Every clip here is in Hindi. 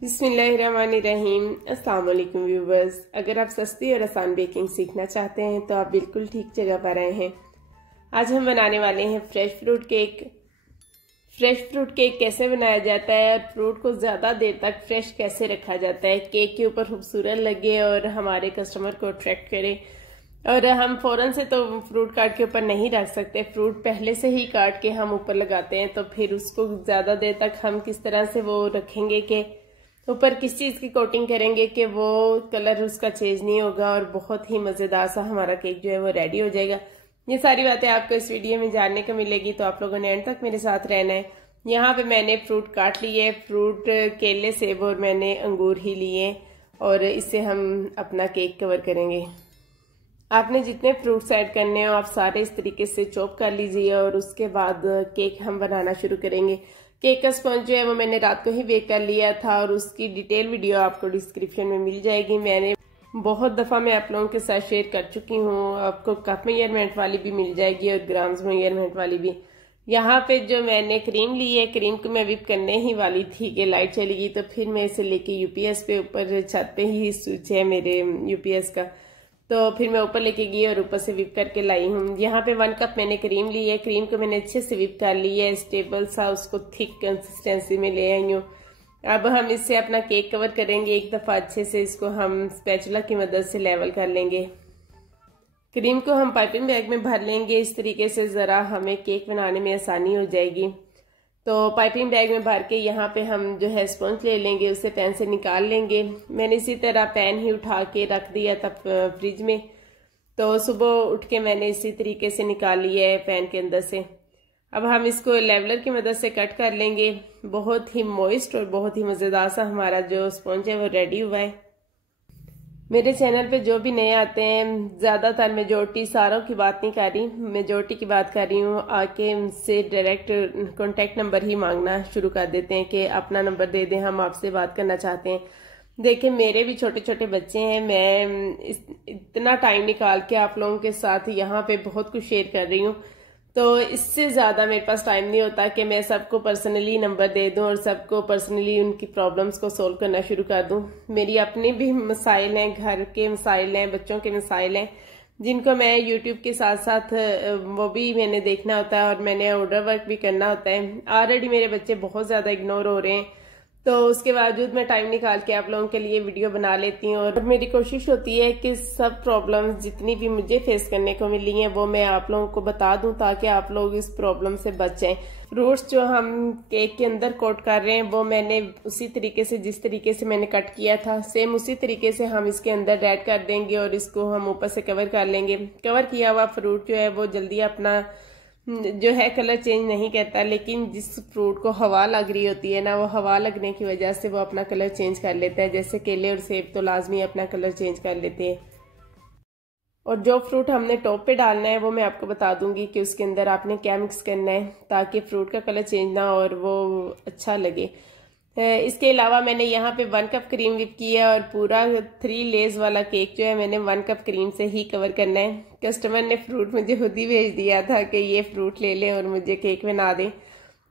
बिस्मिल्लाहिर्रहमानिर्रहीम। अस्सलाम वालेकुम व्यूवर्स। अगर आप सस्ती और आसान बेकिंग सीखना चाहते हैं तो आप बिल्कुल ठीक जगह पर आए हैं। आज हम बनाने वाले हैं fresh fruit cake. Fresh fruit cake कैसे बनाया जाता है और फ्रूट को ज़्यादा देर तक फ्रेश कैसे रखा जाता है, केक के ऊपर खूबसूरत लगे और हमारे कस्टमर को अट्रैक्ट करे। और हम फौरन से तो फ्रूट काट के ऊपर नहीं रख सकते, फ्रूट पहले से ही काट के हम ऊपर लगाते हैं, तो फिर उसको ज़्यादा देर तक हम किस तरह से वो रखेंगे कि ऊपर किस चीज़ की कोटिंग करेंगे कि वो कलर उसका चेंज नहीं होगा और बहुत ही मज़ेदार सा हमारा केक जो है वो रेडी हो जाएगा। ये सारी बातें आपको इस वीडियो में जानने को मिलेगी, तो आप लोगों ने एंड तक मेरे साथ रहना है। यहाँ पे मैंने फ्रूट काट लिए, फ्रूट केले, सेब और मैंने अंगूर ही लिए और इससे हम अपना केक कवर करेंगे। आपने जितने फ्रूट्स ऐड करने हो आप सारे इस तरीके से चॉप कर लीजिए और उसके बाद केक हम बनाना शुरू करेंगे। केक का स्पंज जो है वो मैंने रात को ही बेक कर लिया था और उसकी डिटेल वीडियो आपको डिस्क्रिप्शन में मिल जाएगी। मैंने बहुत दफ़ा मैं आप लोगों के साथ शेयर कर चुकी हूँ, आपको कप मेजरमेंट वाली भी मिल जाएगी और ग्राम्स मेजरमेंट वाली भी। यहाँ पे जो मैंने क्रीम ली है, क्रीम को मैं विप करने ही वाली थी कि लाइट चली गई, तो फिर मैं इसे लेके यूपीएस पे, ऊपर छत पे ही स्विच है मेरे यूपीएस का, तो फिर मैं ऊपर लेके गई और ऊपर से विप करके लाई हूँ। यहाँ पे 1 कप मैंने क्रीम ली है, क्रीम को मैंने अच्छे से विप कर ली है, स्टेबल सा उसको थिक कंसिस्टेंसी में ले आई हूँ। अब हम इससे अपना केक कवर करेंगे। एक दफ़ा अच्छे से इसको हम स्पैचुला की मदद से लेवल कर लेंगे। क्रीम को हम पाइपिंग बैग में भर लेंगे, इस तरीके से ज़रा हमें केक बनाने में आसानी हो जाएगी। तो पाइपिंग बैग में भर के यहाँ पे हम जो है स्पंज ले लेंगे, उसे पैन से निकाल लेंगे। मैंने इसी तरह पैन ही उठा के रख दिया था फ्रिज में, तो सुबह उठ के मैंने इसी तरीके से निकाल लिया है पैन के अंदर से। अब हम इसको लेवलर की मदद से कट कर लेंगे। बहुत ही मॉइस्ट और बहुत ही मज़ेदार सा हमारा जो स्पंज है वो रेडी हुआ है। मेरे चैनल पे जो भी नए आते हैं, ज़्यादातर मेजोरिटी, सारों की बात नहीं कर रही, मेजोरिटी की बात कर रही हूँ, आके मुझसे डायरेक्ट कॉन्टैक्ट नंबर ही मांगना शुरू कर देते हैं कि अपना नंबर दे दें, हम आपसे बात करना चाहते हैं। देखिए मेरे भी छोटे छोटे बच्चे हैं, मैं इतना टाइम निकाल के आप लोगों के साथ यहाँ पे बहुत कुछ शेयर कर रही हूँ, तो इससे ज़्यादा मेरे पास टाइम नहीं होता कि मैं सबको पर्सनली नंबर दे दूं और सबको पर्सनली उनकी प्रॉब्लम्स को सोल्व करना शुरू कर दूं। मेरी अपनी भी मसाइल हैं, घर के मसाइल हैं, बच्चों के मसाइल हैं, जिनको मैं यूट्यूब के साथ साथ वो भी मैंने देखना होता है और मैंने ऑर्डर वर्क भी करना होता है। ऑलरेडी मेरे बच्चे बहुत ज़्यादा इग्नोर हो रहे हैं, तो उसके बावजूद मैं टाइम निकाल के आप लोगों के लिए वीडियो बना लेती हूँ और मेरी कोशिश होती है कि सब प्रॉब्लम्स जितनी भी मुझे फेस करने को मिली हैं वो मैं आप लोगों को बता दूं, ताकि आप लोग इस प्रॉब्लम से बच जाएं। फ्रूट्स जो हम केक के अंदर कोट कर रहे हैं वो मैंने उसी तरीके से, जिस तरीके से मैंने कट किया था, सेम उसी तरीके से हम इसके अंदर ऐड कर देंगे और इसको हम ऊपर से कवर कर लेंगे। कवर किया हुआ फ्रूट जो है वो जल्दी अपना जो है कलर चेंज नहीं करता, लेकिन जिस फ्रूट को हवा लग रही होती है ना, वो हवा लगने की वजह से वो अपना कलर चेंज कर लेता है। जैसे केले और सेब तो लाजमी अपना कलर चेंज कर लेते हैं। और जो फ्रूट हमने टॉप पे डालना है वो मैं आपको बता दूंगी कि उसके अंदर आपने क्या मिक्स करना है ताकि फ्रूट का कलर चेंज ना और वो अच्छा लगे। इसके अलावा मैंने यहाँ पे 1 कप क्रीम विप की है और पूरा 3 लेयर्स वाला केक जो है मैंने 1 कप क्रीम से ही कवर करना है। कस्टमर ने फ्रूट मुझे खुद ही भेज दिया था कि ये फ्रूट ले लें और मुझे केक बना दें,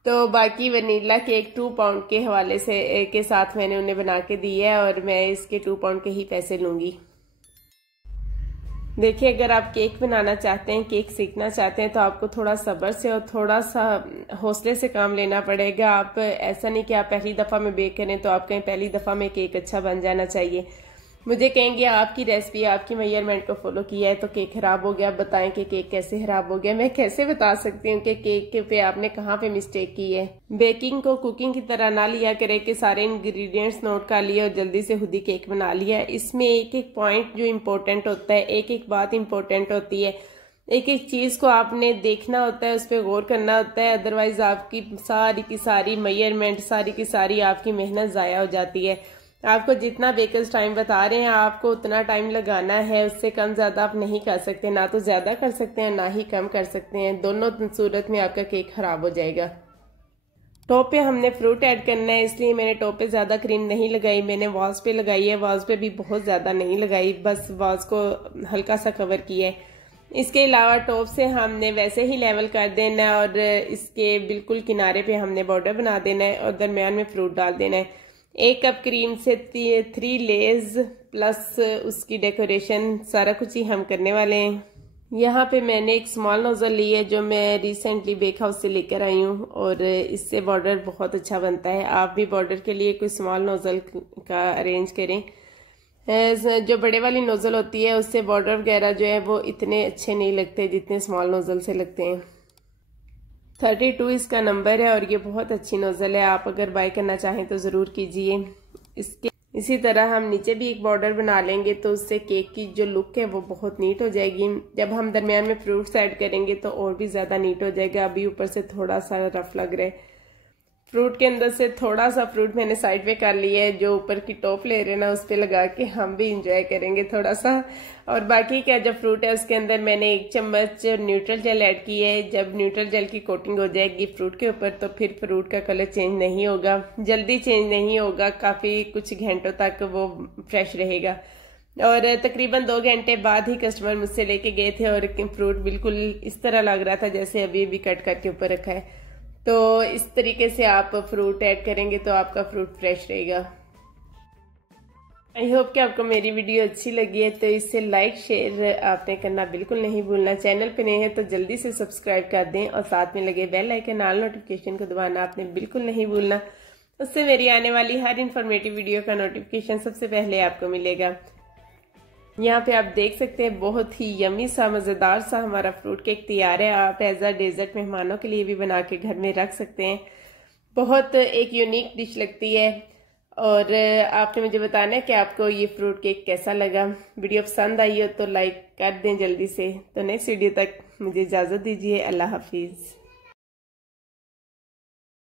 तो बाकी वनीला केक 2 पाउंड के हवाले से के साथ मैंने उन्हें बना के दी है और मैं इसके 2 पाउंड के ही पैसे लूँगी। देखिए अगर आप केक बनाना चाहते हैं, केक सीखना चाहते हैं, तो आपको थोड़ा सब्र से और थोड़ा सा हौसले से काम लेना पड़ेगा। आप ऐसा नहीं कि आप पहली दफ़ा में बेक करें तो आप कहें पहली दफ़ा में केक अच्छा बन जाना चाहिए। मुझे कहेंगे आपकी रेसिपी, आपकी मेजरमेंट को फॉलो किया है तो केक खराब हो गया, बताएं कि केक कैसे खराब हो गया। मैं कैसे बता सकती हूँ कि केक के पे आपने कहाँ पे मिस्टेक की है। बेकिंग को कुकिंग की तरह ना लिया करे कि सारे इंग्रेडिएंट्स नोट कर लिए और जल्दी से खुद ही केक बना लिया। इसमें एक एक पॉइंट जो इम्पोर्टेंट होता है, एक एक बात इम्पोर्टेंट होती है, एक एक चीज़ को आपने देखना होता है, उस पर गौर करना होता है, अदरवाइज आपकी सारी की सारी मेजरमेंट, सारी की सारी आपकी मेहनत ज़ाया हो जाती है। आपको जितना बेकर्स टाइम बता रहे हैं आपको उतना टाइम लगाना है, उससे कम ज़्यादा आप नहीं कर सकते, ना तो ज़्यादा कर सकते हैं ना ही कम कर सकते हैं। दोनों सूरत में आपका केक खराब हो जाएगा। टॉप पे हमने फ्रूट ऐड करना है, इसलिए मैंने टॉप पे ज़्यादा क्रीम नहीं लगाई, मैंने वॉल्स पे लगाई है। वॉल्स पे भी बहुत ज़्यादा नहीं लगाई, बस वॉल्स को हल्का सा कवर किया है। इसके अलावा टॉप से हमने वैसे ही लेवल कर देना है और इसके बिल्कुल किनारे पे हमने बॉर्डर बना देना है और दरमियान में फ्रूट डाल देना है। 1 कप क्रीम से 3 लेज प्लस उसकी डेकोरेशन, सारा कुछ ही हम करने वाले हैं। यहाँ पे मैंने एक स्मॉल नोज़ल ली है जो मैं रिसेंटली बेक हाउस से लेकर आई हूँ और इससे बॉर्डर बहुत अच्छा बनता है। आप भी बॉर्डर के लिए कोई स्मॉल नोज़ल का अरेंज करें। जो बड़े वाली नोज़ल होती है उससे बॉर्डर वगैरह जो है वो इतने अच्छे नहीं लगते जितने स्मॉल नोज़ल से लगते हैं। 32 इसका नंबर है और ये बहुत अच्छी नोज़ल है। आप अगर बाय करना चाहें तो ज़रूर कीजिए। इसी तरह हम नीचे भी एक बॉर्डर बना लेंगे तो उससे केक की जो लुक है वो बहुत नीट हो जाएगी। जब हम दरमियान में फ्रूट्स ऐड करेंगे तो और भी ज़्यादा नीट हो जाएगा। अभी ऊपर से थोड़ा सा रफ लग रहा है। फ्रूट के अंदर से थोड़ा सा फ्रूट मैंने साइड पे कर लिया है, जो ऊपर की टॉप लेयर है ना उस पे लगा के हम भी इंजॉय करेंगे थोड़ा सा। और बाकी का जो फ्रूट है उसके अंदर मैंने 1 चम्मच न्यूट्रल जेल ऐड की है। जब न्यूट्रल जेल की कोटिंग हो जाएगी फ्रूट के ऊपर तो फिर फ्रूट का कलर चेंज नहीं होगा, जल्दी चेंज नहीं होगा, काफ़ी कुछ घंटों तक वो फ्रेश रहेगा। और तकरीबन 2 घंटे बाद ही कस्टमर मुझसे लेके गए थे और फ्रूट बिल्कुल इस तरह लग रहा था जैसे अभी अभी कट करके ऊपर रखा है। तो इस तरीके से आप फ्रूट ऐड करेंगे तो आपका फ्रूट फ्रेश रहेगा। आई होप कि आपको मेरी वीडियो अच्छी लगी है, तो इससे लाइक शेयर आपने करना बिल्कुल नहीं भूलना। चैनल पे नए हैं तो जल्दी से सब्सक्राइब कर दें और साथ में लगे बेल आइकन ऑल नोटिफिकेशन को दबाना आपने बिल्कुल नहीं भूलना। उससे मेरी आने वाली हर इन्फॉर्मेटिव वीडियो का नोटिफिकेशन सबसे पहले आपको मिलेगा। यहाँ पे आप देख सकते हैं बहुत ही यमी सा मज़ेदार सा हमारा फ्रूट केक तैयार है। आप एज अ डेजर्ट मेहमानों के लिए भी बना के घर में रख सकते हैं। बहुत एक यूनिक डिश लगती है। और आपने मुझे बताना है कि आपको ये फ्रूट केक कैसा लगा। वीडियो पसंद आई हो तो लाइक कर दें जल्दी से। तो नेक्स्ट वीडियो तक मुझे इजाज़त दीजिए। अल्लाह हाफिज़।